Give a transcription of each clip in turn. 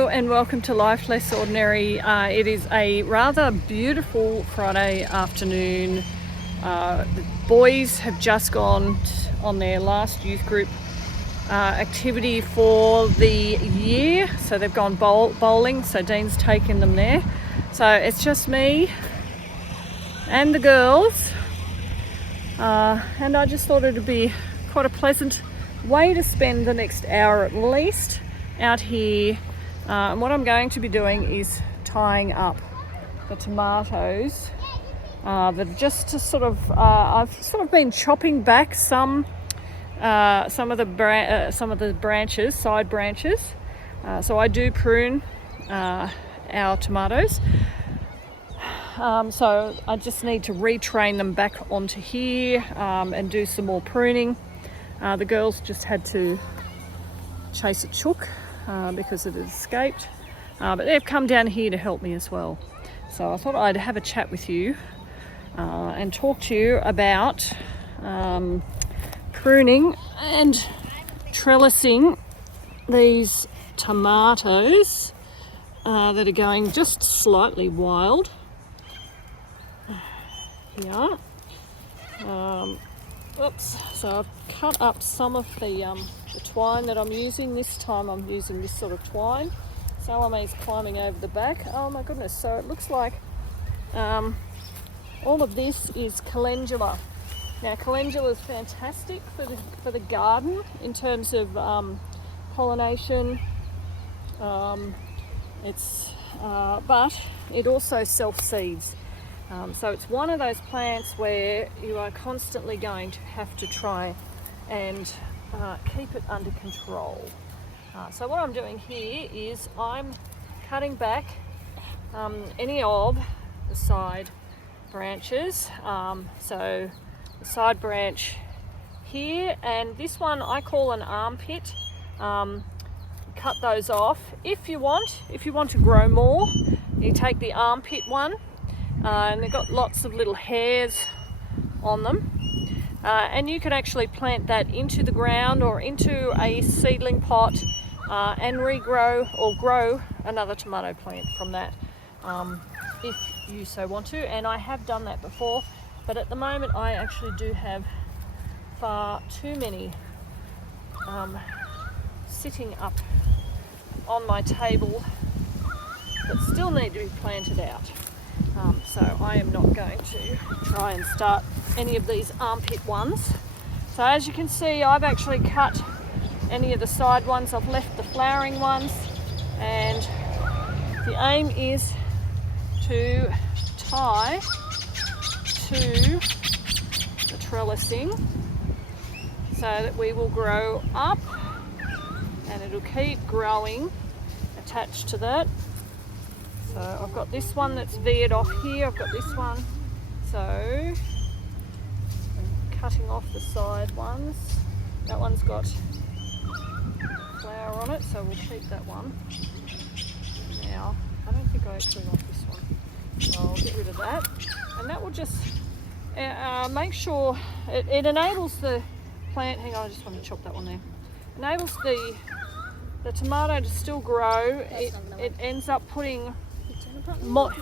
Hello and welcome to Life Less Ordinary. It is a rather beautiful Friday afternoon. The boys have just gone on their last youth group activity for the year. So they've gone bowling, so Dean's taken them there. So it's just me and the girls. And I just thought it would be quite a pleasant way to spend the next hour at least out here. And what I'm going to be doing is tying up the tomatoes that just to sort of I've sort of been chopping back some of the branches, side branches. So I do prune our tomatoes. So I just need to retrain them back onto here and do some more pruning. The girls just had to chase a chook because it had escaped, but they've come down here to help me as well. So I thought I'd have a chat with you and talk to you about pruning and trellising these tomatoes that are going just slightly wild. Yeah. Oops. So I've cut up some of the twine that I'm using. This time I'm using this sort of twine. Salome is climbing over the back. Oh my goodness. So it looks like all of this is calendula. Now calendula is fantastic for the garden in terms of pollination. But it also self-seeds. So it's one of those plants where you are constantly going to have to try and keep it under control. So what I'm doing here is I'm cutting back any of the side branches. So the side branch here, and this one I call an armpit. Cut those off. If you want to grow more, you take the armpit one. And they've got lots of little hairs on them, and you can actually plant that into the ground or into a seedling pot and regrow or grow another tomato plant from that if you so want to. And I have done that before, but at the moment I actually do have far too many sitting up on my table that still need to be planted out. So I am not going to try and start any of these armpit ones. So as you can see, I've actually cut any of the side ones. I've left the flowering ones, and the aim is to tie to the trellising so that we will grow up and it'll keep growing attached to that. So I've got this one that's veered off here, I've got this one, so I'm cutting off the side ones. That one's got flower on it, so we'll keep that one. Now, I don't think I actually want this one, so I'll get rid of that. And that will just make sure, it enables the plant, hang on, I just want to chop that one there. Enables the tomato to still grow. It ends up putting more,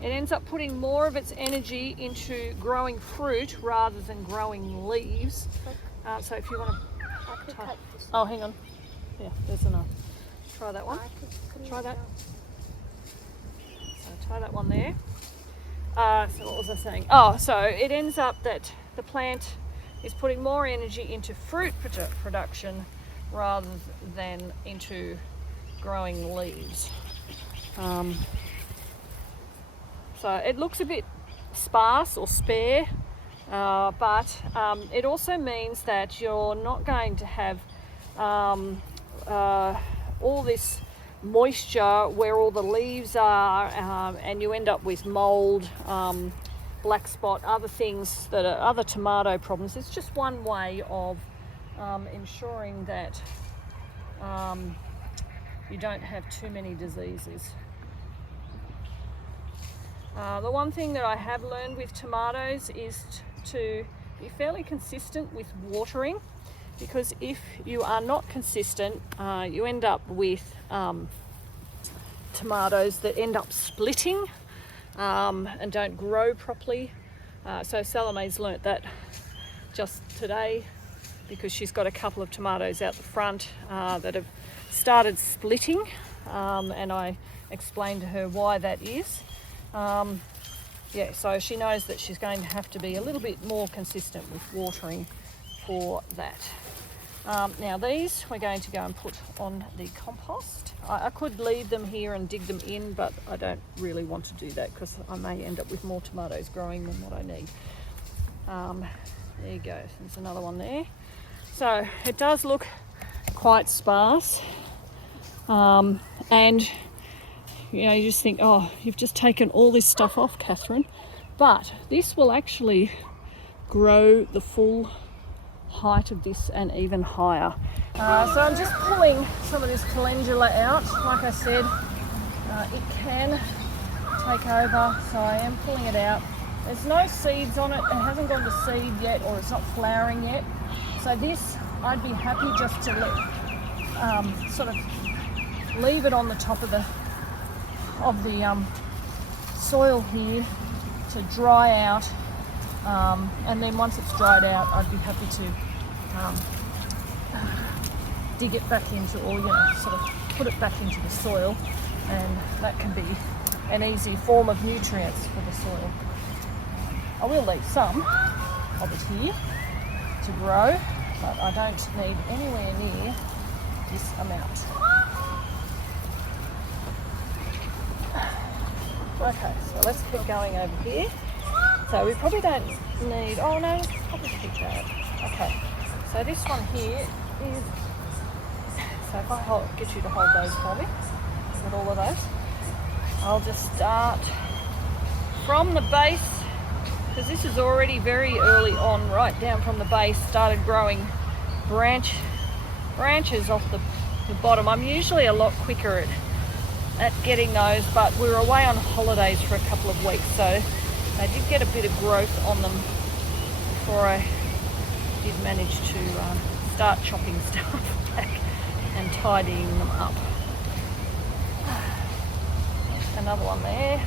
it ends up putting more of its energy into growing fruit rather than growing leaves. So if you want to oh, hang on. Yeah, there's enough. Try that one. Try that. So try that one there. So what was I saying? Oh, so it ends up that the plant is putting more energy into fruit production rather than into growing leaves. So it looks a bit sparse or spare, but it also means that you're not going to have all this moisture where all the leaves are, and you end up with mold, black spot, other things that are other tomato problems. It's just one way of ensuring that you don't have too many diseases. The one thing that I have learned with tomatoes is to be fairly consistent with watering. because if you are not consistent, you end up with tomatoes that end up splitting and don't grow properly. So Salome's learnt that just today, because she's got a couple of tomatoes out the front that have started splitting, and I explained to her why that is. Yeah, so she knows that she's going to have to be a little bit more consistent with watering for that. Now these we're going to go and put on the compost. I could leave them here and dig them in, but I don't really want to do that because I may end up with more tomatoes growing than what I need. There you go, there's another one there. So it does look quite sparse, and you know, you just think, oh, you've just taken all this stuff off, Catherine, but this will actually grow the full height of this and even higher. So I'm just pulling some of this calendula out. Like I said, it can take over, so I am pulling it out. There's no seeds on it, it hasn't gone to seed yet, or it's not flowering yet. So this, I'd be happy just to let, sort of leave it on the top of the soil here to dry out, and then once it's dried out, I'd be happy to dig it back into, or sort of put it back into the soil, and that can be an easy form of nutrients for the soil. I will leave some of it here to grow, but I don't need anywhere near this amount. Okay, so let's keep going over here. So we probably don't need, oh no, let's probably keep that. Okay, so this one here is, so if I get you to hold those for me, with all of those, I'll just start from the base, because this is already very early on, right down from the base, started growing branches off the bottom. I'm usually a lot quicker at getting those, but we were away on holidays for a couple of weeks, so I did get a bit of growth on them before I did manage to start chopping stuff back and tidying them up. Another one there,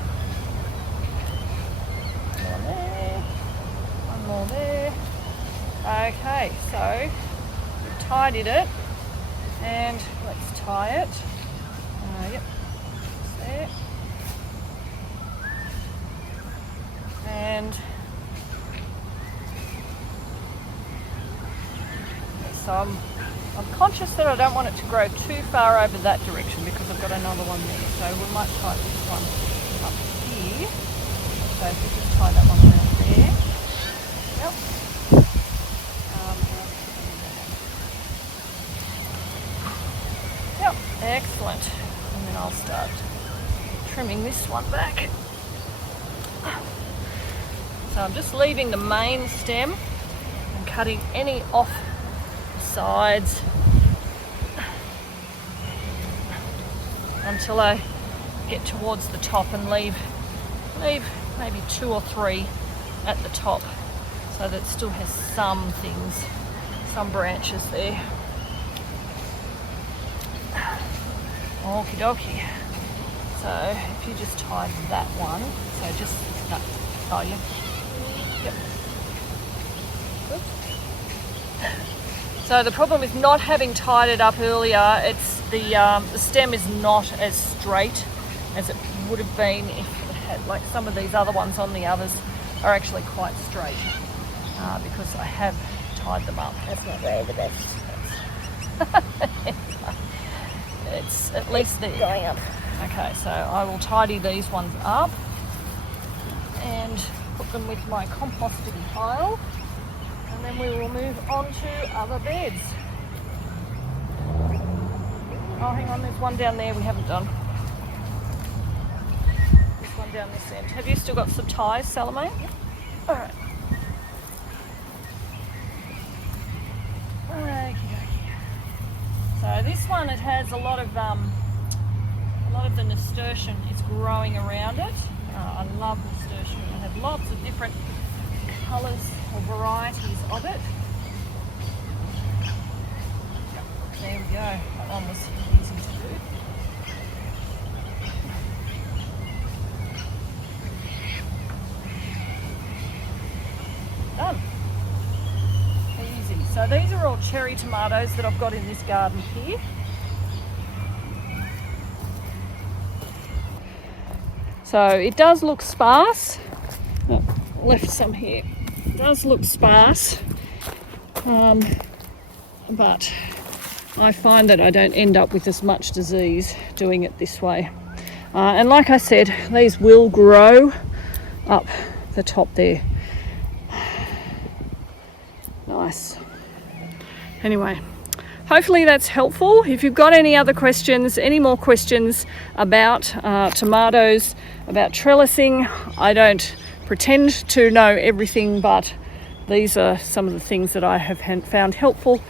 one there, one more there. Okay, so we've tidied it, and let's tie it. Yep, there. And so I'm conscious that I don't want it to grow too far over that direction, because I've got another one there. So we might tie this one up here. So if we just tie that one around there. Yep. Yep, excellent. And then I'll start trimming this one back. So I'm just leaving the main stem and cutting any off the sides until I get towards the top, and leave maybe 2 or 3 at the top, so that it still has some things, some branches there. Okie dokie. So if you just tie that one, so just that. Oh yeah. Yep. Good. So the problem with not having tied it up earlier, it's the stem is not as straight as it would have been if it had, like some of these other ones on the others are actually quite straight, because I have tied them up. That's not very the best. It's at least they're going up. Okay, so I will tidy these ones up and put them with my composting pile, and then we will move on to other beds. Oh, hang on, there's one down there we haven't done. This one down this end. Have you still got some ties, Salome? Yep. All right. Okay. So this one, it has a lot of the nasturtium is growing around it. I love nasturtium. I have lots of different colours or varieties of it. There we go. That one was easy to do. Done. Easy. So these are all cherry tomatoes that I've got in this garden here. So it does look sparse. Oh, left some here. It does look sparse, but I find that I don't end up with as much disease doing it this way. And like I said, these will grow up the top there. Nice. Anyway, hopefully that's helpful. If you've got any other questions, any more questions about tomatoes, about trellising, I don't pretend to know everything, but these are some of the things that I have found helpful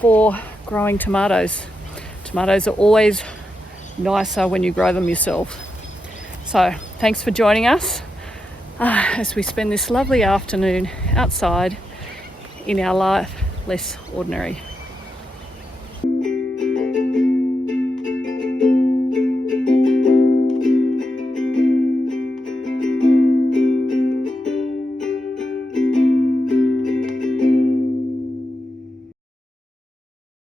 for growing tomatoes. Tomatoes are always nicer when you grow them yourself. So thanks for joining us as we spend this lovely afternoon outside in our life less ordinary.